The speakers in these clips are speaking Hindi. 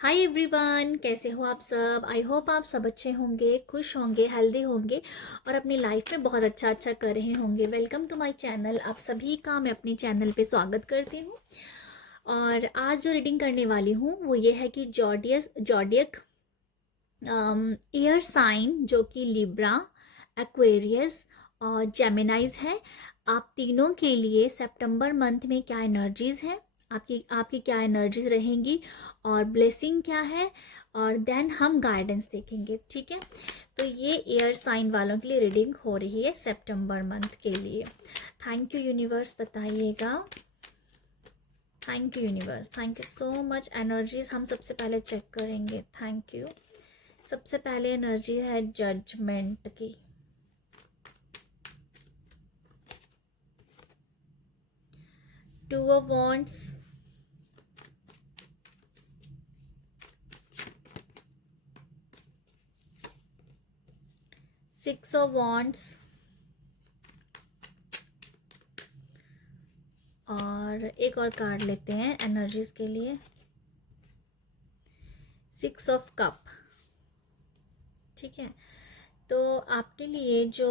हाय एवरीवन, कैसे हो आप सब। आई होप आप सब अच्छे होंगे, खुश होंगे, हेल्दी होंगे और अपनी लाइफ में बहुत अच्छा अच्छा कर रहे होंगे। Welcome to my channel. आप सभी का मैं अपने चैनल पे स्वागत करती हूँ। और आज जो रीडिंग करने वाली हूँ वो ये है कि जॉडियक एयर साइन जो कि लिब्रा, एक्वेरियस और जेमिनाइज है। आप तीनों के लिए सितंबर मंथ में क्या एनर्जीज है, आपकी आपकी क्या एनर्जीज रहेंगी और ब्लेसिंग क्या है, और देन हम गाइडेंस देखेंगे। ठीक है, तो ये एयर साइन वालों के लिए रीडिंग हो रही है सितंबर मंथ के लिए। थैंक यू यूनिवर्स, बताइएगा। Thank you universe, thank you so much. Energies हम सबसे पहले चेक करेंगे। Thank you. सबसे पहले एनर्जी है जजमेंट की। Two of wants, six of wants और एक और कार्ड लेते हैं एनर्जीज के लिए, सिक्स ऑफ कप। ठीक है, तो आपके लिए जो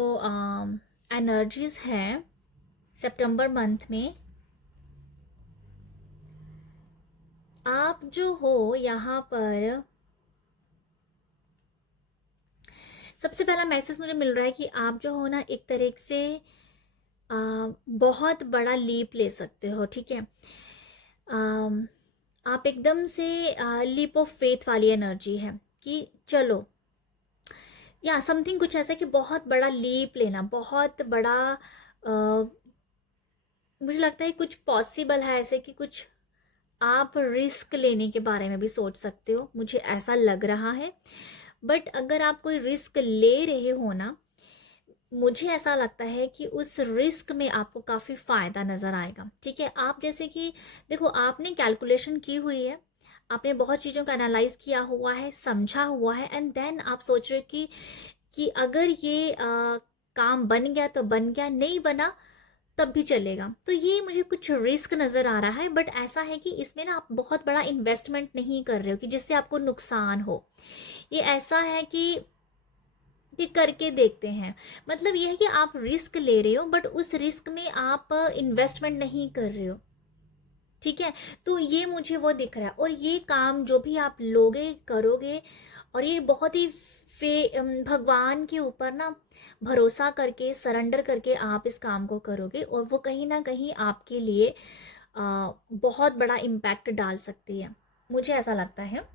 एनर्जीज है सितंबर मंथ में, आप जो हो यहाँ पर, सबसे पहला मैसेज मुझे मिल रहा है कि आप जो हो ना एक तरह से बहुत बड़ा लीप ले सकते हो। ठीक है, आप एकदम से लीप ऑफ फेथ वाली एनर्जी है कि चलो, या समथिंग कुछ ऐसा कि बहुत बड़ा लीप लेना, बहुत बड़ा मुझे लगता है कुछ पॉसिबल है ऐसे कि कुछ आप रिस्क लेने के बारे में भी सोच सकते हो, मुझे ऐसा लग रहा है। बट अगर आप कोई रिस्क ले रहे हो ना, मुझे ऐसा लगता है कि उस रिस्क में आपको काफ़ी फ़ायदा नज़र आएगा। ठीक है, आप जैसे कि देखो, आपने कैलकुलेशन की हुई है, आपने बहुत चीज़ों का एनालाइज किया हुआ है, समझा हुआ है, एंड देन आप सोच रहे हो कि अगर ये काम बन गया तो बन गया, नहीं बना तब भी चलेगा। तो ये मुझे कुछ रिस्क नज़र आ रहा है, बट ऐसा है कि इसमें ना आप बहुत बड़ा इन्वेस्टमेंट नहीं कर रहे हो कि जिससे आपको नुकसान हो। ये ऐसा है कि ये करके देखते हैं, मतलब ये है कि आप रिस्क ले रहे हो बट उस रिस्क में आप इन्वेस्टमेंट नहीं कर रहे हो। ठीक है, तो ये मुझे वो दिख रहा है, और ये काम जो भी आप लोगे करोगे, और ये बहुत ही भगवान के ऊपर ना भरोसा करके, सरेंडर करके आप इस काम को करोगे, और वो कहीं ना कहीं आपके लिए बहुत बड़ा इम्पैक्ट डाल सकती है, मुझे ऐसा लगता है।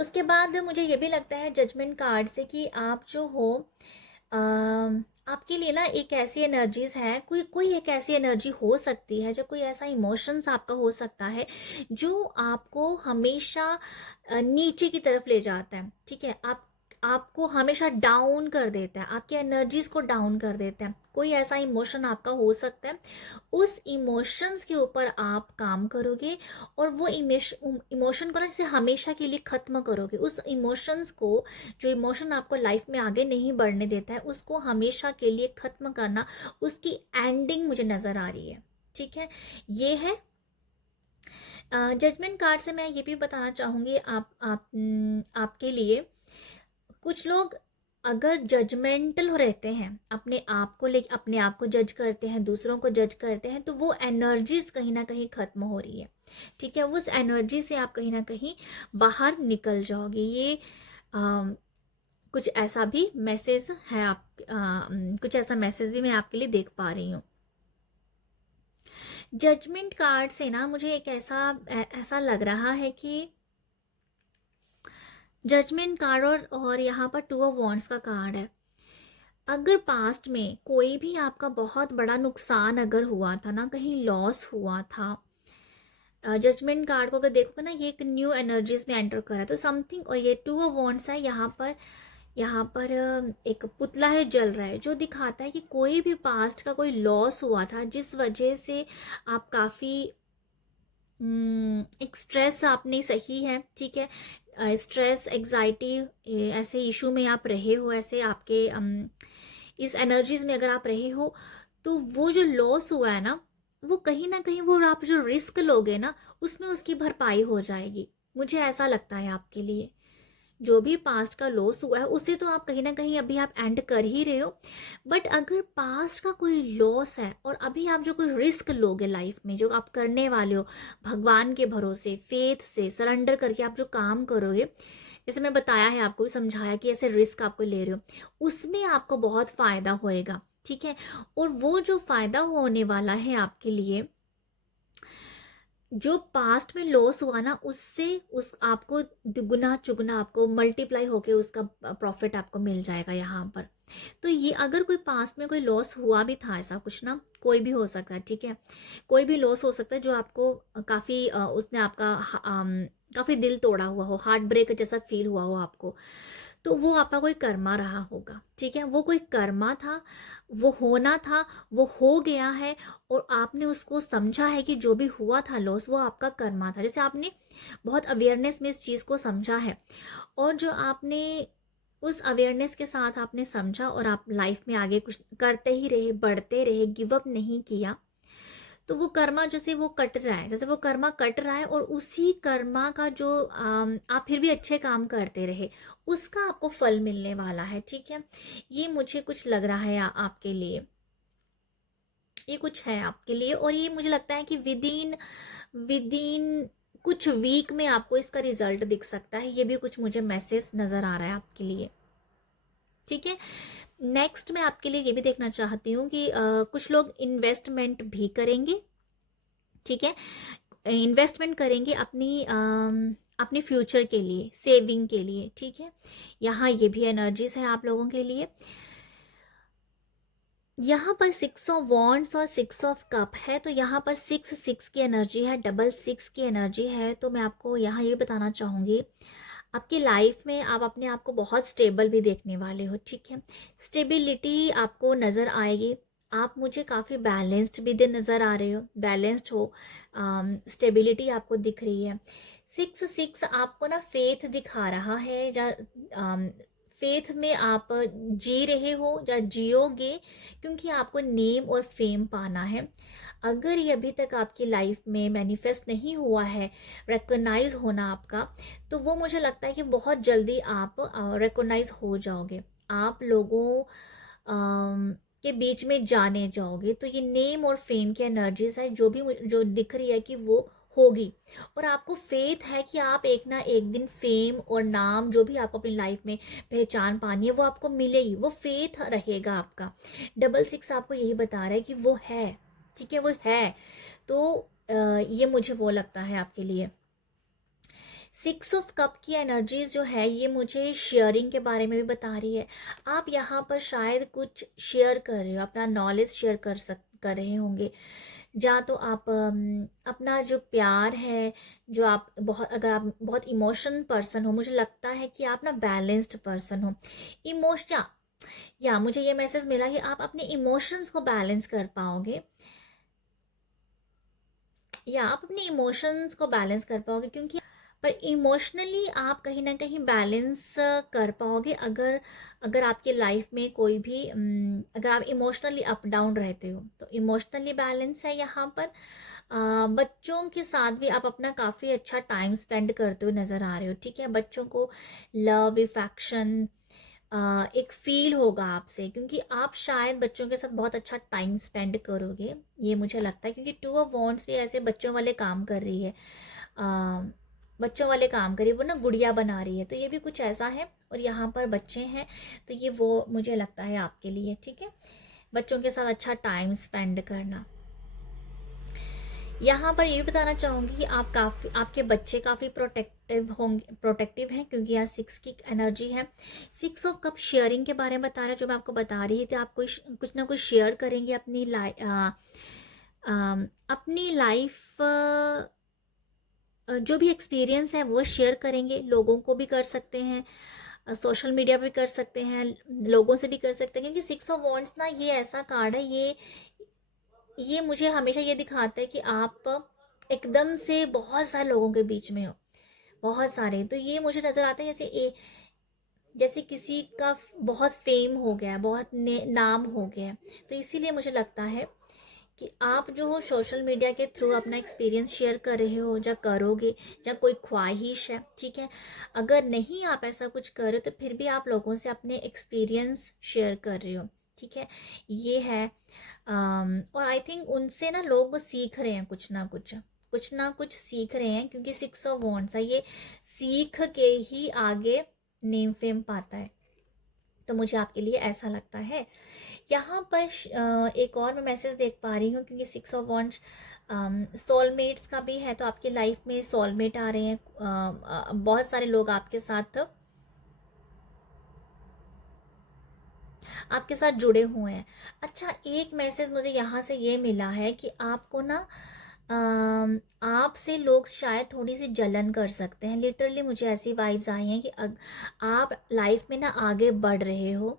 उसके बाद मुझे ये भी लगता है जजमेंट कार्ड से कि आप जो हो, आपके लिए ना एक ऐसी एनर्जीज है, कोई कोई एक ऐसी एनर्जी हो सकती है, जो कोई ऐसा इमोशंस आपका हो सकता है जो आपको हमेशा नीचे की तरफ ले जाता है। ठीक है, आपको हमेशा डाउन कर देता है, आपकी एनर्जीज को डाउन कर देता है। कोई ऐसा इमोशन आपका हो सकता है, उस इमोशंस के ऊपर आप काम करोगे, और वो इमोशन को ना जैसे हमेशा के लिए ख़त्म करोगे। उस इमोशंस को, जो इमोशन आपको लाइफ में आगे नहीं बढ़ने देता है, उसको हमेशा के लिए ख़त्म करना, उसकी एंडिंग मुझे नज़र आ रही है। ठीक है, ये है जजमेंट कार्ड से। मैं ये भी बताना चाहूँगी आपके लिए, कुछ लोग अगर जजमेंटल रहते हैं, अपने आप को लेकर अपने आप को जज करते हैं, दूसरों को जज करते हैं, तो वो एनर्जीज कहीं ना कहीं ख़त्म हो रही है। ठीक है, उस एनर्जी से आप कहीं ना कहीं बाहर निकल जाओगे। ये कुछ ऐसा भी मैसेज है, कुछ ऐसा मैसेज भी मैं आपके लिए देख पा रही हूँ। जजमेंट कार्ड से ना मुझे एक ऐसा लग रहा है कि जजमेंट कार्ड और यहाँ पर टू ऑफ वॉन्ड्स का कार्ड है। अगर पास्ट में कोई भी आपका बहुत बड़ा नुकसान अगर हुआ था ना, कहीं लॉस हुआ था, जजमेंट कार्ड को अगर देखोगे ना, ये एक न्यू एनर्जीज में एंटर कर रहा है, तो समथिंग, और ये टू ऑफ वॉन्ड्स है यहाँ पर एक पुतला है जल रहा है, जो दिखाता है कि कोई भी पास्ट का कोई लॉस हुआ था जिस वजह से आप काफ़ी एक स्ट्रेस आपने सही है। ठीक है, स्ट्रेस, एग्जाइटी, ऐसे इशू में आप रहे हो, ऐसे आपके इस एनर्जीज में अगर आप रहे हो, तो वो जो लॉस हुआ है ना, वो कहीं ना कहीं, वो आप जो रिस्क लोगे ना, उसमें उसकी भरपाई हो जाएगी। मुझे ऐसा लगता है आपके लिए। जो भी पास्ट का लॉस हुआ है उससे तो आप कहीं ना कहीं अभी आप एंड कर ही रहे हो, बट अगर पास्ट का कोई लॉस है और अभी आप जो कोई रिस्क लोगे लाइफ में, जो आप करने वाले हो भगवान के भरोसे फेथ से सरेंडर करके आप जो काम करोगे, जैसे मैं बताया है आपको, समझाया कि ऐसे रिस्क आपको ले रहे हो, उसमें आपको बहुत फ़ायदा होएगा। ठीक है, और वो जो फ़ायदा होने वाला है आपके लिए, जो पास्ट में लॉस हुआ ना, उससे उस आपको दुगुना चुगुना आपको मल्टीप्लाई होके उसका प्रॉफिट आपको मिल जाएगा यहाँ पर। तो ये अगर कोई पास्ट में कोई लॉस हुआ भी था, ऐसा कुछ ना, कोई भी हो सकता है, ठीक है, कोई भी लॉस हो सकता है जो आपको काफ़ी उसने आपका काफ़ी दिल तोड़ा हुआ हो, हार्ट ब्रेक जैसा फील हुआ हो आपको, तो वो आपका कोई कर्मा रहा होगा। ठीक है, वो कोई कर्मा था, वो होना था, वो हो गया है, और आपने उसको समझा है कि जो भी हुआ था लॉस वो आपका कर्मा था। जैसे आपने बहुत अवेयरनेस में इस चीज़ को समझा है, और जो आपने उस अवेयरनेस के साथ आपने समझा और आप लाइफ में आगे कुछ करते ही रहे, बढ़ते रहे, गिव अप नहीं किया, तो वो कर्मा जैसे वो कट रहा है, जैसे वो कर्मा कट रहा है, और उसी कर्मा का जो आप फिर भी अच्छे काम करते रहे, उसका आपको फल मिलने वाला है। ठीक है, ये मुझे कुछ लग रहा है आपके लिए, ये कुछ है आपके लिए, और ये मुझे लगता है कि विद इन कुछ वीक में आपको इसका रिजल्ट दिख सकता है। ये भी कुछ मुझे मैसेज नज़र आ रहा है आपके लिए। ठीक है, नेक्स्ट मैं आपके लिए ये भी देखना चाहती हूँ कि कुछ लोग इन्वेस्टमेंट भी करेंगे। ठीक है, इन्वेस्टमेंट करेंगे अपने फ्यूचर के लिए, सेविंग के लिए। ठीक है, यहाँ ये भी एनर्जीज है आप लोगों के लिए। यहाँ पर 6 ऑफ वॉन्ड्स और 6 ऑफ कप है, तो यहाँ पर 6 की एनर्जी है, डबल 6 की एनर्जी है। तो मैं आपको यहाँ ये बताना चाहूँगी, आपकी लाइफ में आप अपने आप को बहुत स्टेबल भी देखने वाले हो। ठीक है, स्टेबिलिटी आपको नज़र आएगी, आप मुझे काफ़ी बैलेंस्ड भी दिन नज़र आ रहे हो, बैलेंस्ड हो, स्टेबिलिटी आपको दिख रही है। 6 आपको ना फेथ दिखा रहा है, या फेथ में आप जी रहे हो या जियोगे, क्योंकि आपको नेम और फेम पाना है। अगर ये अभी तक आपकी लाइफ में मैनिफेस्ट नहीं हुआ है, रिकॉग्नाइज होना आपका, तो वो मुझे लगता है कि बहुत जल्दी आप रिकॉग्नाइज हो जाओगे, आप लोगों के बीच में जाने जाओगे। तो ये नेम और फेम की एनर्जीज है, जो दिख रही है कि वो होगी, और आपको फेथ है कि आप एक ना एक दिन फेम और नाम जो भी आपको अपनी लाइफ में पहचान पानी है वो आपको मिलेगी, वो फेथ रहेगा आपका। डबल 6 आपको यही बता रहा है कि वो है। ठीक है, वो है। तो ये मुझे वो लगता है आपके लिए। 6 ऑफ कप की एनर्जीज जो है ये मुझे शेयरिंग के बारे में भी बता रही है। आप यहाँ पर शायद कुछ शेयर कर रहे हो, अपना नॉलेज शेयर कर रहे होंगे, या तो आप अपना जो प्यार है, जो आप बहुत, अगर आप बहुत इमोशन पर्सन हो, मुझे लगता है कि आप ना बैलेंस्ड पर्सन हो। इमोशन, या मुझे ये मैसेज मिला कि आप अपने इमोशंस को बैलेंस कर पाओगे, या आप अपने इमोशंस को बैलेंस कर पाओगे, क्योंकि पर इमोशनली आप कहीं ना कहीं बैलेंस कर पाओगे, अगर अगर आपकी लाइफ में कोई भी अगर आप इमोशनली अप डाउन रहते हो, तो इमोशनली बैलेंस है यहाँ पर। बच्चों के साथ भी आप अपना काफ़ी अच्छा टाइम स्पेंड करते हुए नज़र आ रहे हो। ठीक है, बच्चों को लव इफेक्शन एक फील होगा आपसे, क्योंकि आप शायद बच्चों के साथ बहुत अच्छा टाइम स्पेंड करोगे, ये मुझे लगता है, क्योंकि 2 ऑफ वॉन्ड्स भी ऐसे बच्चों वाले काम कर रही है, बच्चों वाले काम करिए, वो ना गुड़िया बना रही है, तो ये भी कुछ ऐसा है। और यहाँ पर बच्चे हैं, तो ये वो मुझे लगता है आपके लिए। ठीक है, बच्चों के साथ अच्छा टाइम स्पेंड करना। यहाँ पर ये भी बताना चाहूँगी कि आपके बच्चे काफ़ी प्रोटेक्टिव हैं, क्योंकि यहाँ 6 की एनर्जी है। 6 ऑफ कप शेयरिंग के बारे में बता रहा है, जो मैं आपको बता रही थी, आप कुछ ना कुछ शेयर करेंगे अपनी लाइफ, जो भी एक्सपीरियंस है वो शेयर करेंगे, लोगों को भी कर सकते हैं, सोशल मीडिया पे कर सकते हैं, लोगों से भी कर सकते हैं, क्योंकि 6 ऑफ वॉन्ड्स ना ये ऐसा कार्ड है, ये मुझे हमेशा ये दिखाता है कि आप एकदम से बहुत सारे लोगों के बीच में हो, बहुत सारे। तो ये मुझे नज़र आता है जैसे किसी का बहुत फेम हो गया है, बहुत नाम हो गया है, तो इसीलिए मुझे लगता है कि आप जो हो सोशल मीडिया के थ्रू अपना एक्सपीरियंस शेयर कर रहे हो या करोगे, या कोई ख्वाहिश है, ठीक है। अगर नहीं आप ऐसा कुछ कर रहे हो तो फिर भी आप लोगों से अपने एक्सपीरियंस शेयर कर रहे हो, ठीक है। ये है और आई थिंक उनसे ना लोग सीख रहे हैं, कुछ ना कुछ सीख रहे हैं, क्योंकि 6 ऑफ वॉन्ड्स है, ये सीख के ही आगे नेम फेम पाता है। तो मुझे आपके लिए ऐसा लगता है। यहाँ पर एक और मैं मैसेज देख पा रही हूँ, क्योंकि 6 ऑफ वॉन्ड्स सोलमेट्स का भी है, तो आपकी लाइफ में सोलमेट आ रहे हैं। बहुत सारे लोग आपके साथ जुड़े हुए हैं। अच्छा, एक मैसेज मुझे यहाँ से ये मिला है कि आपको ना आपसे लोग शायद थोड़ी सी जलन कर सकते हैं। लिटरली मुझे ऐसी वाइब्स आई हैं कि आप लाइफ में ना आगे बढ़ रहे हो,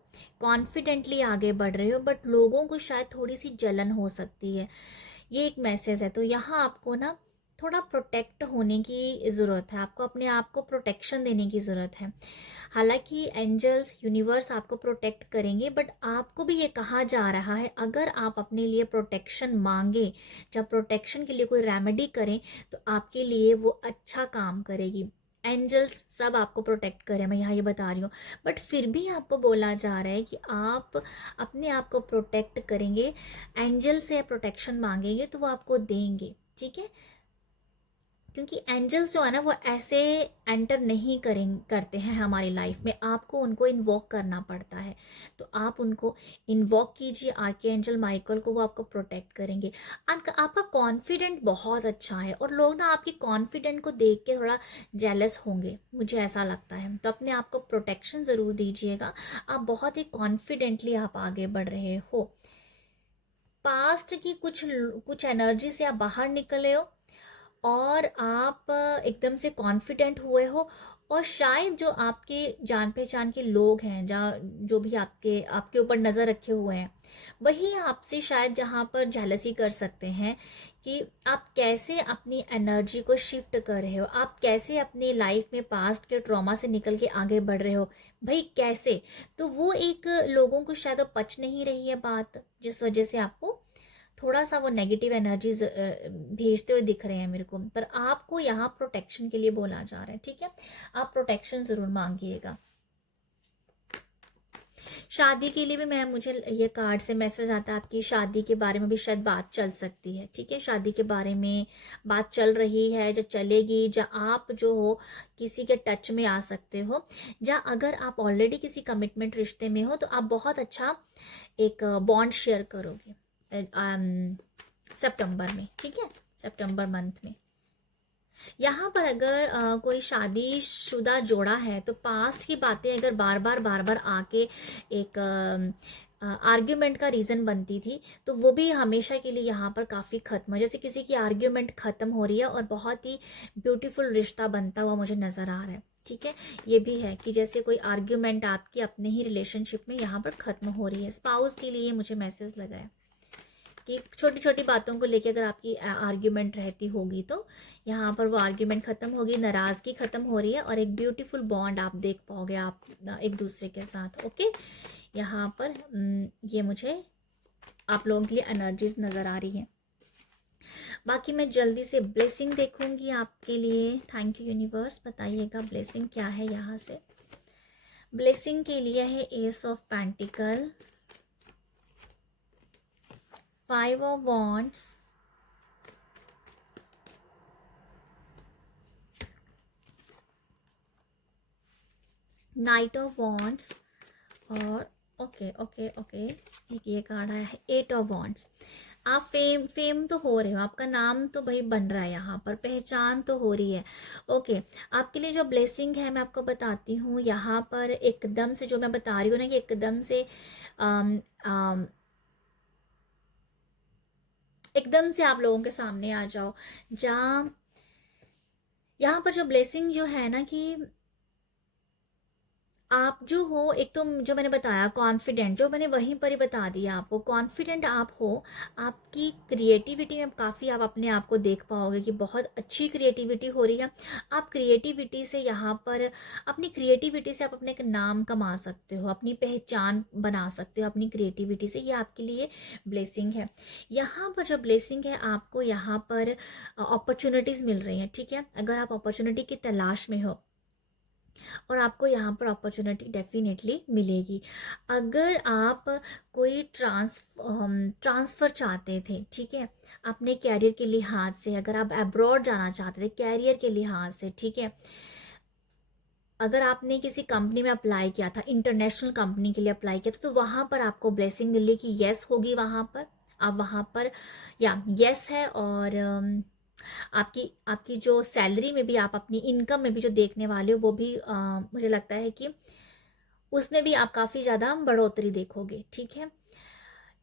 कॉन्फिडेंटली आगे बढ़ रहे हो, बट लोगों को शायद थोड़ी सी जलन हो सकती है। ये एक मैसेज है। तो यहाँ आपको ना थोड़ा प्रोटेक्ट होने की ज़रूरत है, आपको अपने आप को प्रोटेक्शन देने की ज़रूरत है। हालांकि एंजल्स यूनिवर्स आपको प्रोटेक्ट करेंगे, बट आपको भी ये कहा जा रहा है अगर आप अपने लिए प्रोटेक्शन मांगे, जब प्रोटेक्शन के लिए कोई रेमेडी करें तो आपके लिए वो अच्छा काम करेगी। एंजल्स सब आपको प्रोटेक्ट करें, मैं यहाँ ये बता रही हूँ। बट फिर भी आपको बोला जा रहा है कि आप अपने आप को प्रोटेक्ट करेंगे, एंजल से प्रोटेक्शन मांगेंगे तो वो आपको देंगे, ठीक है। क्योंकि एंजल्स जो है ना वो ऐसे एंटर नहीं करते हैं हमारी लाइफ में, आपको उनको इन्वॉक करना पड़ता है। तो आप उनको इन्वॉक कीजिए, आर्के एंजल माइकल को, वो आपको प्रोटेक्ट करेंगे। आपका कॉन्फिडेंट बहुत अच्छा है और लोग ना आपकी कॉन्फिडेंट को देख के थोड़ा जेलस होंगे, मुझे ऐसा लगता है। तो अपने आप को प्रोटेक्शन ज़रूर दीजिएगा। आप बहुत ही कॉन्फिडेंटली आप आगे बढ़ रहे हो। पास्ट की कुछ एनर्जी से आप बाहर निकले हो और आप एकदम से कॉन्फिडेंट हुए हो, और शायद जो आपके जान पहचान के लोग हैं, जहाँ जो भी आपके ऊपर नज़र रखे हुए हैं, वही आपसे शायद जहाँ पर जेलसी कर सकते हैं कि आप कैसे अपनी एनर्जी को शिफ्ट कर रहे हो, आप कैसे अपनी लाइफ में पास्ट के ट्रॉमा से निकल के आगे बढ़ रहे हो, भाई कैसे। तो वो एक लोगों को शायद पच नहीं रही है बात, जिस वजह से आपको थोड़ा सा वो नेगेटिव एनर्जीज भेजते हुए दिख रहे हैं मेरे को। पर आपको यहाँ प्रोटेक्शन के लिए बोला जा रहा है, ठीक है। आप प्रोटेक्शन ज़रूर मांगिएगा। शादी के लिए भी मुझे ये कार्ड से मैसेज आता है, आपकी शादी के बारे में भी शायद बात चल सकती है, ठीक है। शादी के बारे में बात चल रही है, जो चलेगी, जहाँ आप जो हो किसी के टच में आ सकते हो, जहाँ अगर आप ऑलरेडी किसी कमिटमेंट रिश्ते में हो तो आप बहुत अच्छा एक बॉन्ड शेयर करोगे सितंबर में, ठीक है, सितंबर मंथ में। यहाँ पर अगर कोई शादीशुदा जोड़ा है तो पास्ट की बातें अगर बार बार आके एक आर्ग्यूमेंट का रीज़न बनती थी, तो वो भी हमेशा के लिए यहाँ पर काफ़ी ख़त्म है। जैसे किसी की आर्ग्यूमेंट ख़त्म हो रही है और बहुत ही ब्यूटीफुल रिश्ता बनता हुआ मुझे नज़र आ रहा है, ठीक है। ये भी है कि जैसे कोई आर्ग्यूमेंट आपकी अपने ही रिलेशनशिप में यहाँ पर ख़त्म हो रही है। स्पाउस के लिए मुझे मैसेज लग रहा है कि छोटी छोटी बातों को लेके अगर आपकी आर्ग्यूमेंट रहती होगी तो यहाँ पर वो आर्ग्यूमेंट ख़त्म होगी, नाराज़गी ख़त्म हो रही है और एक ब्यूटीफुल बॉन्ड आप देख पाओगे आप एक दूसरे के साथ, ओके। यहाँ पर ये मुझे आप लोगों के लिए एनर्जीज नज़र आ रही है। बाकी मैं जल्दी से ब्लेसिंग देखूंगी आपके लिए। थैंक यू यूनिवर्स, बताइएगा ब्लेसिंग क्या है। यहाँ से ब्लेसिंग के लिए है S of pentacle, 5 of wands, night of wands, और ओके ओके ओके एक ये कार्ड आया है 8 ऑफ वॉन्ड्स। आप फेम तो हो रहे हो, आपका नाम तो भाई बन रहा है, यहाँ पर पहचान तो हो रही है, ओके। आपके लिए जो ब्लेसिंग है मैं आपको बताती हूँ। यहाँ पर एकदम से जो मैं बता रही हूँ ना कि एकदम से आप लोगों के सामने आ जाओ, जहाँ यहाँ पर जो ब्लेसिंग जो है ना कि आप जो हो, एक तो जो मैंने बताया कॉन्फिडेंट, जो मैंने वहीं पर ही बता दिया आपको, कॉन्फिडेंट आप हो। आपकी क्रिएटिविटी में काफ़ी आप अपने आप को देख पाओगे कि बहुत अच्छी क्रिएटिविटी हो रही है। आप क्रिएटिविटी से यहाँ पर, अपनी क्रिएटिविटी से आप अपने एक नाम कमा सकते हो, अपनी पहचान बना सकते हो अपनी क्रिएटिविटी से। ये आपके लिए ब्लेसिंग है। यहाँ पर जो ब्लेसिंग है, आपको यहाँ पर अपॉर्चुनिटीज़ मिल रही हैं, ठीक है। अगर आप अपॉर्चुनिटी की तलाश में हो, और आपको यहाँ पर अपॉर्चुनिटी डेफिनेटली मिलेगी। अगर आप कोई ट्रांसफ़र चाहते थे, ठीक है, अपने कैरियर के लिहाज से, अगर आप अब्रॉड जाना चाहते थे कैरियर के लिहाज से, ठीक है, अगर आपने किसी कंपनी में अप्लाई किया था, इंटरनेशनल कंपनी के लिए अप्लाई किया था, तो वहाँ पर आपको ब्लेसिंग मिली कि यस होगी वहाँ पर, आप वहाँ पर, या यस है। और आपकी आपकी जो सैलरी में भी, आप अपनी इनकम में भी जो देखने वाले हो, वो भी मुझे लगता है कि उसमें भी आप काफ़ी ज़्यादा बढ़ोतरी देखोगे, ठीक है।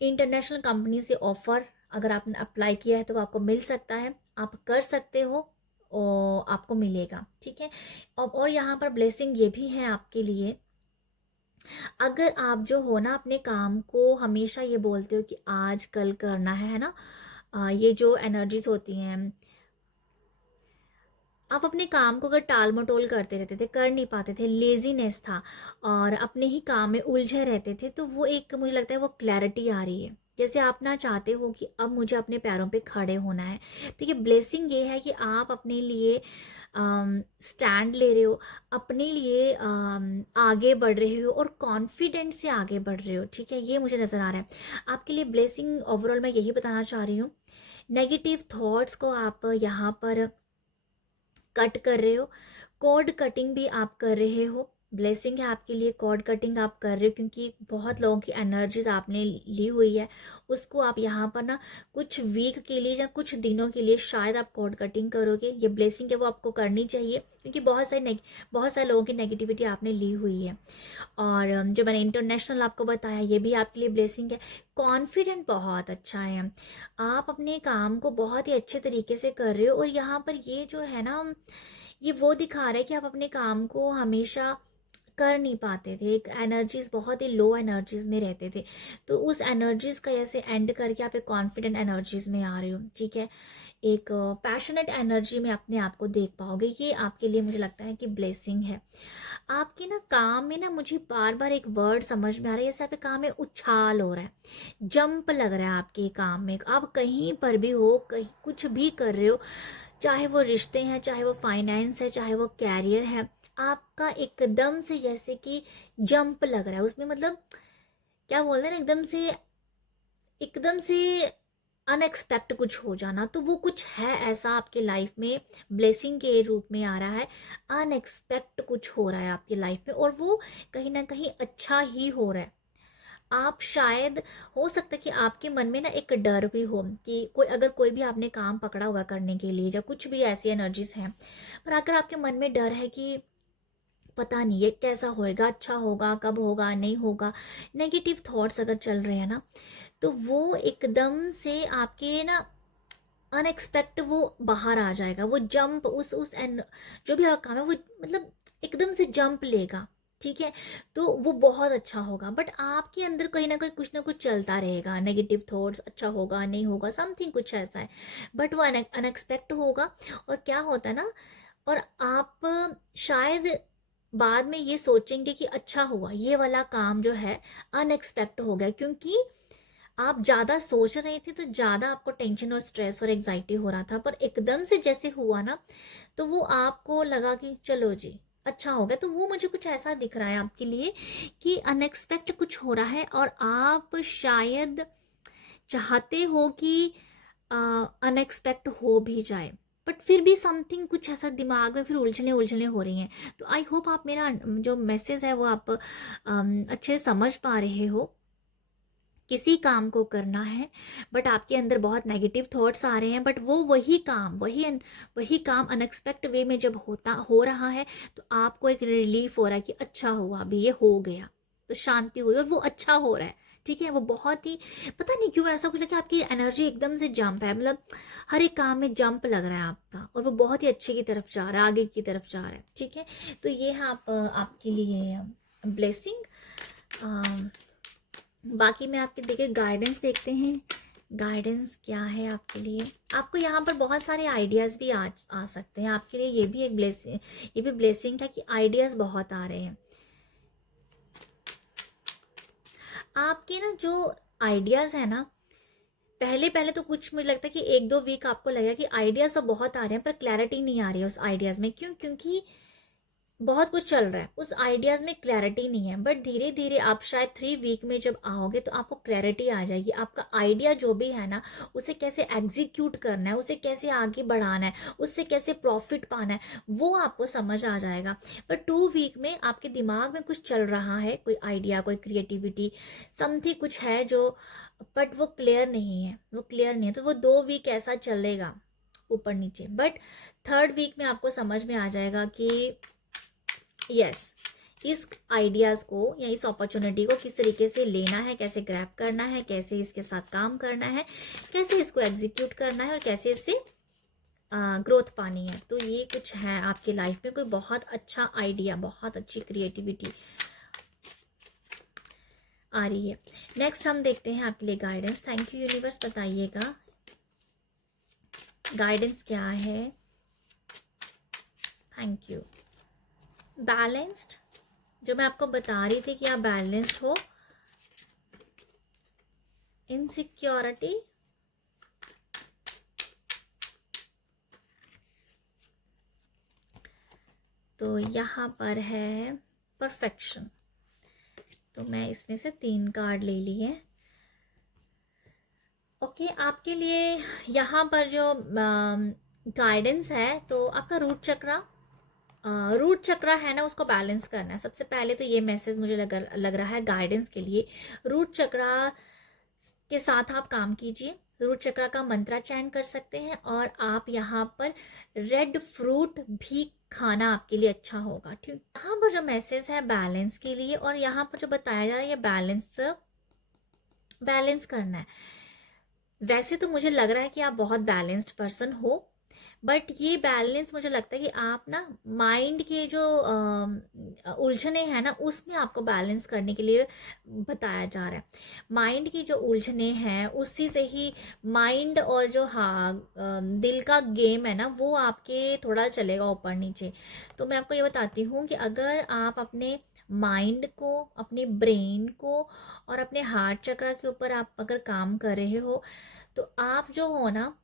इंटरनेशनल कंपनी से ऑफ़र अगर आपने अप्लाई किया है तो वो आपको मिल सकता है, आप कर सकते हो और आपको मिलेगा, ठीक है। और यहाँ पर ब्लेसिंग ये भी है आपके लिए, अगर आप जो हो ना अपने काम को हमेशा ये बोलते हो कि आज कल करना है ना, ये जो एनर्जीज होती हैं, आप अपने काम को अगर टाल मटोल करते रहते थे, कर नहीं पाते थे, लेजीनेस था और अपने ही काम में उलझे रहते थे, तो वो एक, मुझे लगता है वो क्लैरिटी आ रही है। जैसे आप ना चाहते हो कि अब मुझे अपने पैरों पे खड़े होना है, तो ये ब्लेसिंग ये है कि आप अपने लिए स्टैंड ले रहे हो, अपने लिए आगे बढ़ रहे हो और कॉन्फिडेंट से आगे बढ़ रहे हो, ठीक है। ये मुझे नज़र आ रहा है आपके लिए ब्लेसिंग। ओवरऑल मैं यही बताना चाह रही हूँ, नेगेटिव थॉट्स को आप यहाँ पर कट कर रहे हो, कॉर्ड कटिंग भी आप कर रहे हो, ब्लेसिंग है आपके लिए। कॉर्ड कटिंग आप कर रहे हो क्योंकि बहुत लोगों की एनर्जीज आपने ली हुई है, उसको आप यहाँ पर ना कुछ वीक के लिए या कुछ दिनों के लिए शायद आप कॉर्ड कटिंग करोगे। ये ब्लेसिंग है, वो आपको करनी चाहिए क्योंकि बहुत सारे लोगों की नेगेटिविटी आपने ली हुई है। और जो मैंने इंटरनेशनल आपको बताया, ये भी आपके लिए ब्लेसिंग है। कॉन्फिडेंट बहुत अच्छा है, आप अपने काम को बहुत ही अच्छे तरीके से कर रहे हो। और यहाँ पर ये जो है ना, ये वो दिखा रहा है कि आप अपने काम को हमेशा कर नहीं पाते थे, एक एनर्जीज बहुत ही लो एनर्जीज में रहते थे, तो उस एनर्जीज का ऐसे एंड करके आप एक कॉन्फिडेंट एनर्जीज में आ रहे हो, ठीक है। एक पैशनेट एनर्जी में अपने आप को देख पाओगे, ये आपके लिए मुझे लगता है कि ब्लेसिंग है। आपके ना काम में ना, मुझे बार बार एक वर्ड समझ में आ रहा है, जैसे आपके काम में उछाल हो रहा है, जंप लग रहा है आपके काम में। आप कहीं पर भी हो, कहीं कुछ भी कर रहे हो, चाहे वो रिश्ते हैं, चाहे वो फाइनेंस है, चाहे वो कैरियर है, आपका एकदम से जैसे कि जंप लग रहा है उसमें, मतलब क्या बोलते हैं ना, एकदम से अनएक्सपेक्ट कुछ हो जाना, तो वो कुछ है ऐसा आपके लाइफ में, ब्लेसिंग के रूप में आ रहा है। अनएक्सपेक्ट कुछ हो रहा है आपकी लाइफ में और वो कहीं ना कहीं अच्छा ही हो रहा है। आप शायद, हो सकता है कि आपके मन में ना एक डर भी हो कि कोई भी आपने काम पकड़ा हुआ करने के लिए, या कुछ भी ऐसी एनर्जीज हैं, पर अगर आपके मन में डर है कि पता नहीं ये कैसा होएगा, अच्छा होगा, कब होगा, नहीं होगा, नेगेटिव थॉट्स अगर चल रहे हैं ना, तो वो एकदम से आपके ना अनएक्सपेक्ट वो बाहर आ जाएगा, वो जंप उस एन जो भी आपका काम है वो, मतलब एकदम से जंप लेगा, ठीक है। तो वो बहुत अच्छा होगा, बट आपके अंदर कहीं ना कहीं कुछ ना कुछ चलता रहेगा, नेगेटिव थॉट्स, अच्छा होगा, नहीं होगा, समथिंग कुछ ऐसा है, बट वो अनएक्सपेक्ट होगा। और क्या होता है ना, और आप शायद बाद में ये सोचेंगे कि अच्छा हुआ ये वाला काम जो है अनएक्सपेक्ट हो गया, क्योंकि आप ज़्यादा सोच रहे थे, तो ज़्यादा आपको टेंशन और स्ट्रेस और एग्जाइटी हो रहा था, पर एकदम से जैसे हुआ ना, तो वो आपको लगा कि चलो जी अच्छा हो गया। तो वो मुझे कुछ ऐसा दिख रहा है आपके लिए कि अनएक्सपेक्ट कुछ हो रहा है, और आप शायद चाहते हो कि अनएक्सपेक्ट हो भी जाए, बट फिर भी समथिंग कुछ ऐसा दिमाग में फिर उलझने उलझने हो रही हैं। तो आई होप आप मेरा जो मैसेज है वो आप अच्छे से समझ पा रहे हो। किसी काम को करना है, बट आपके अंदर बहुत नेगेटिव थॉट्स आ रहे हैं, बट वो वही काम अनएक्सपेक्ट वे में जब हो रहा है, तो आपको एक रिलीफ हो रहा है कि अच्छा हुआ अभी ये हो गया, तो शांति हुई और वो अच्छा हो रहा है, ठीक है। वो बहुत ही, पता नहीं क्यों ऐसा कुछ लगा कि आपकी एनर्जी एकदम से जंप है, मतलब हर एक काम में जंप लग रहा है आपका, और वो बहुत ही अच्छे की तरफ जा रहा है, आगे की तरफ जा रहा है, ठीक है। तो ये है आपके लिए ब्लेसिंग। बाकी में आपके देखिए गाइडेंस देखते हैं, गाइडेंस क्या है आपके लिए। आपको यहाँ पर बहुत सारे आइडियाज़ भी आ सकते हैं आपके लिए। ये भी एक ब्लेसिंग, ये भी ब्लेसिंग है कि आइडियाज़ बहुत आ रहे हैं आपके ना। जो आइडियाज़ है ना, पहले पहले तो कुछ मुझे लगता है कि 1-2 वीक आपको लगेगा कि आइडियाज़ तो बहुत आ रहे हैं पर क्लैरिटी नहीं आ रही है उस आइडियाज़ में। क्यों? क्योंकि बहुत कुछ चल रहा है, उस आइडियाज़ में क्लैरिटी नहीं है। बट धीरे धीरे आप शायद 3 वीक में जब आओगे तो आपको क्लैरिटी आ जाएगी। आपका आइडिया जो भी है ना, उसे कैसे एग्जीक्यूट करना है, उसे कैसे आगे बढ़ाना है, उससे कैसे प्रॉफिट पाना है, वो आपको समझ आ जाएगा। पर 2 वीक में आपके दिमाग में कुछ चल रहा है, कोई आइडिया, कोई क्रिएटिविटी, समथिंग कुछ है जो, बट वो क्लियर नहीं है, वो क्लियर नहीं है। तो वो 2 वीक ऐसा चलेगा ऊपर नीचे। बट 3rd वीक में आपको समझ में आ जाएगा कि यस, इस आइडियाज़ को या इस अपॉर्चुनिटी को किस तरीके से लेना है, कैसे ग्रैब करना है, कैसे इसके साथ काम करना है, कैसे इसको एग्जीक्यूट करना है और कैसे इससे ग्रोथ पानी है। तो ये कुछ है आपकी लाइफ में, कोई बहुत अच्छा आइडिया, बहुत अच्छी क्रिएटिविटी आ रही है। नेक्स्ट हम देखते हैं आपके लिए गाइडेंस। थैंक यू यूनिवर्स, बताइएगा गाइडेंस क्या है। Thank you. बैलेंस्ड, जो मैं आपको बता रही थी कि आप बैलेंस्ड हो। इनसिक्योरिटी, तो यहाँ पर है परफेक्शन। तो मैं इसमें से 3 कार्ड ले लिए। ओके, आपके लिए यहाँ पर जो गाइडेंस है, तो आपका रूट चक्रा, रूट चक्रा है ना, उसको बैलेंस करना है। सबसे पहले तो ये मैसेज मुझे लग रहा है गाइडेंस के लिए। रूट चक्रा के साथ आप काम कीजिए। रूट चक्रा का मंत्रा चैंट कर सकते हैं और आप यहाँ पर रेड फ्रूट भी खाना आपके लिए अच्छा होगा। ठीक, यहाँ पर जो मैसेज है बैलेंस के लिए, और यहाँ पर जो बताया जा रहा है ये बैलेंस करना है। वैसे तो मुझे लग रहा है कि आप बहुत बैलेंस्ड पर्सन हो, बट ये बैलेंस मुझे लगता है कि आप ना माइंड के जो उलझने हैं ना, उसमें आपको बैलेंस करने के लिए बताया जा रहा है। माइंड की जो उलझने हैं उसी से ही माइंड और जो हाँ दिल का गेम है ना, वो आपके थोड़ा चलेगा ऊपर नीचे। तो मैं आपको ये बताती हूँ कि अगर आप अपने माइंड को, अपने ब्रेन को और अपने हार्ट चक्र के ऊपर आप अगर काम कर रहे हो, तो आप जो हो ना,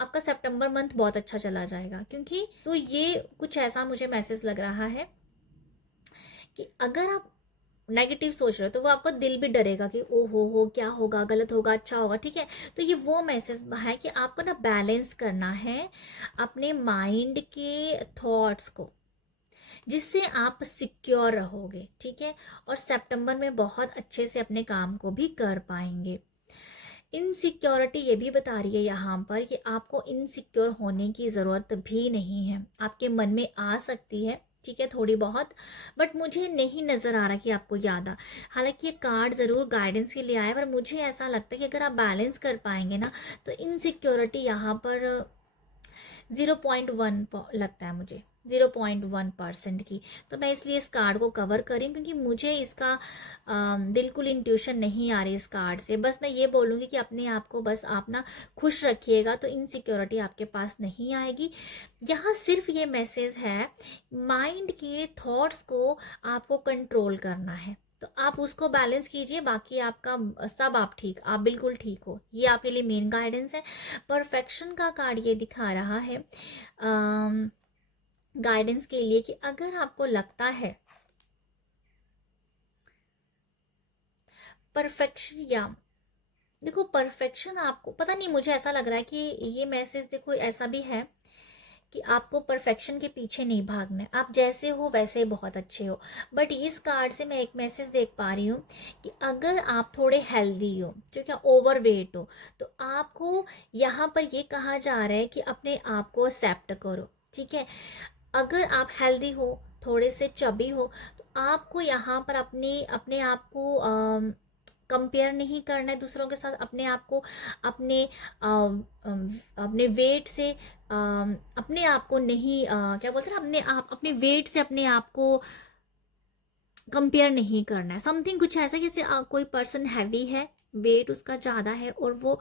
आपका सितंबर मंथ बहुत अच्छा चला जाएगा। क्योंकि तो ये कुछ ऐसा मुझे मैसेज लग रहा है कि अगर आप नेगेटिव सोच रहे हो तो वो आपको दिल भी डरेगा कि ओ हो क्या होगा, गलत होगा, अच्छा होगा। ठीक है, तो ये वो मैसेज है कि आपको ना बैलेंस करना है अपने माइंड के थॉट्स को, जिससे आप सिक्योर रहोगे। ठीक है, और सितंबर में बहुत अच्छे से अपने काम को भी कर पाएंगे। इनसिक्योरिटी ये भी बता रही है यहाँ पर कि आपको इनसिक्योर होने की ज़रूरत भी नहीं है। आपके मन में आ सकती है, ठीक है, थोड़ी बहुत, बट मुझे नहीं नज़र आ रहा कि आपको याद आ। हालांकि ये कार्ड ज़रूर गाइडेंस के लिए आया, पर मुझे ऐसा लगता है कि अगर आप बैलेंस कर पाएंगे ना, तो इनसिक्योरिटी यहाँ पर 0.1 लगता है मुझे, 0.1% की। तो मैं इसलिए इस कार्ड को कवर करी, क्योंकि मुझे इसका बिल्कुल इंट्यूशन नहीं आ रही इस कार्ड से। बस मैं ये बोलूँगी कि अपने आप को बस आप ना खुश रखिएगा, तो इनसिक्योरिटी आपके पास नहीं आएगी। यहाँ सिर्फ ये मैसेज है, माइंड के थॉट्स को आपको कंट्रोल करना है, तो आप उसको बैलेंस कीजिए। बाकी आपका सब, आप ठीक, आप बिल्कुल ठीक हो। ये आपके लिए मेन गाइडेंस है। परफेक्शन का कार्ड ये दिखा रहा है गाइडेंस के लिए कि अगर आपको लगता है परफेक्शन, या देखो परफेक्शन, आपको पता नहीं, मुझे ऐसा लग रहा है कि ये मैसेज देखो ऐसा भी है कि आपको परफेक्शन के पीछे नहीं भागना है। आप जैसे हो वैसे बहुत अच्छे हो। बट इस कार्ड से मैं एक मैसेज देख पा रही हूँ कि अगर आप थोड़े हेल्दी हो, ठीक है, ओवर वेट हो, तो आपको यहाँ पर ये कहा जा रहा है कि अपने आप को एक्सेप्ट करो। ठीक है, अगर आप हेल्दी हो, थोड़े से चबी हो, तो आपको यहाँ पर अपने अपने आप को कंपेयर नहीं करना है दूसरों के साथ। अपने आप को अपने अपने वेट से अपने आप को नहीं क्या बोलते हैं ना, अपने वेट से अपने आप को कंपेयर नहीं करना है। समथिंग कुछ ऐसा कि जैसे कोई पर्सन हैवी है, वेट उसका ज़्यादा है, और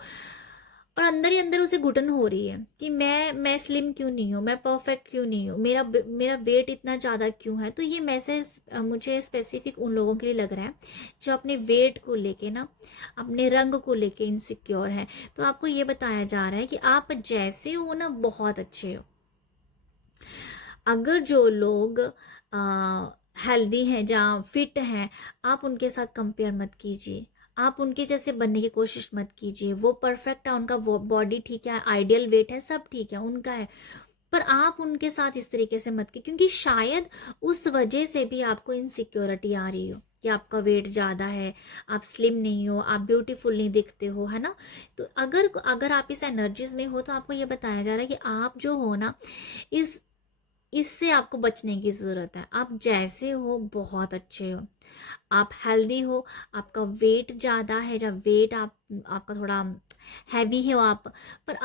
अंदर ही अंदर उसे घुटन हो रही है कि मैं स्लिम क्यों नहीं हूँ, मैं परफेक्ट क्यों नहीं हूँ, मेरा वेट इतना ज़्यादा क्यों है। तो ये मैसेज मुझे स्पेसिफिक उन लोगों के लिए लग रहा है जो अपने वेट को लेके ना, अपने रंग को लेके इनसिक्योर है। तो आपको ये बताया जा रहा है कि आप जैसे हो ना, बहुत अच्छे हो। अगर जो लोग हेल्दी हैं, जहाँ फिट हैं, आप उनके साथ कंपेयर मत कीजिए, आप उनके जैसे बनने की कोशिश मत कीजिए। वो परफेक्ट है, उनका वो बॉडी ठीक है, आइडियल वेट है, सब ठीक है उनका है, पर आप उनके साथ इस तरीके से मत कीजिए, क्योंकि शायद उस वजह से भी आपको इनसिक्योरिटी आ रही हो कि आपका वेट ज़्यादा है, आप स्लिम नहीं हो, आप ब्यूटीफुल नहीं दिखते हो, है ना। तो अगर अगर आप इस एनर्जीज में हो, तो आपको ये बताया जा रहा है कि आप जो हो ना, इस इससे आपको बचने की ज़रूरत है। आप जैसे हो बहुत अच्छे हो, आप हेल्दी हो, आपका वेट ज़्यादा है, जब वेट आपका थोड़ा हैवी है आप, पर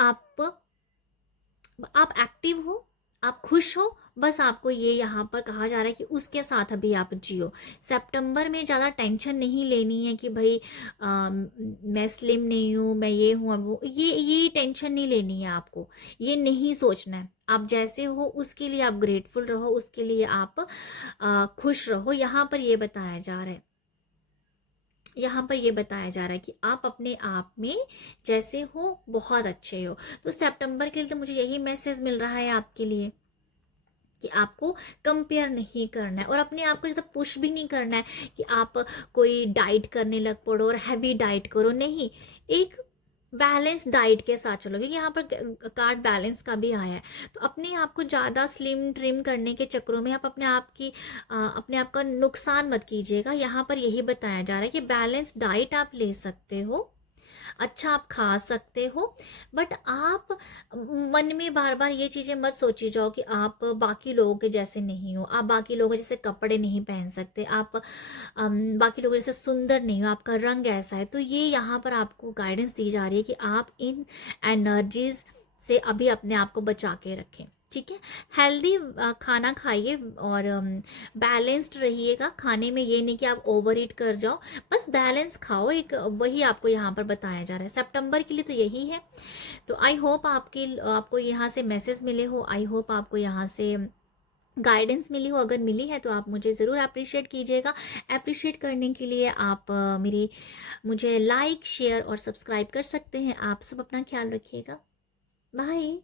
आप एक्टिव हो, आप खुश हो, बस आपको ये यहाँ पर कहा जा रहा है कि उसके साथ अभी आप जियो। सितंबर में ज़्यादा टेंशन नहीं लेनी है कि भाई मैं स्लिम नहीं हूँ, मैं ये हूँ, अब वो, ये टेंशन नहीं लेनी है आपको, ये नहीं सोचना है। आप जैसे हो उसके लिए आप ग्रेटफुल रहो, उसके लिए आप खुश रहो। यहाँ पर ये बताया जा रहा है, यहाँ पर ये बताया जा रहा है कि आप अपने आप में जैसे हो बहुत अच्छे हो। तो सितंबर के लिए तो मुझे यही मैसेज मिल रहा है आपके लिए कि आपको कंपेयर नहीं करना है, और अपने आप को ज़्यादा पुश भी नहीं करना है कि आप कोई डाइट करने लग पड़ो और हैवी डाइट करो। नहीं, एक बैलेंस डाइट के साथ चलो, क्योंकि यहाँ पर कार्ड बैलेंस का भी आया है। तो अपने आप को ज़्यादा स्लिम ट्रिम करने के चक्करों में आप अपने आप का नुकसान मत कीजिएगा। यहाँ पर यही बताया जा रहा है कि बैलेंस डाइट आप ले सकते हो, अच्छा आप खा सकते हो, बट आप मन में बार बार ये चीज़ें मत सोची जाओ कि आप बाकी लोगों के जैसे नहीं हो, आप बाकी लोगों जैसे कपड़े नहीं पहन सकते, आप बाकी लोगों जैसे सुंदर नहीं हो, आपका रंग ऐसा है। तो ये यहाँ पर आपको गाइडेंस दी जा रही है कि आप इन एनर्जीज से अभी अपने आप को बचा के रखें, ठीक है। हेल्दी खाना खाइए और बैलेंस्ड रहिएगा खाने में। ये नहीं कि आप ओवर ईट कर जाओ, बस बैलेंस खाओ, एक वही आपको यहाँ पर बताया जा रहा है। सितंबर के लिए तो यही है। तो आई होप आपको यहाँ से मैसेज मिले हो, आई होप आपको यहाँ से गाइडेंस मिली हो। अगर मिली है तो आप मुझे ज़रूर अप्रिशिएट कीजिएगा। अप्रिशिएट करने के लिए आप मुझे लाइक, शेयर और सब्सक्राइब कर सकते हैं। आप सब अपना ख्याल रखिएगा। बाय।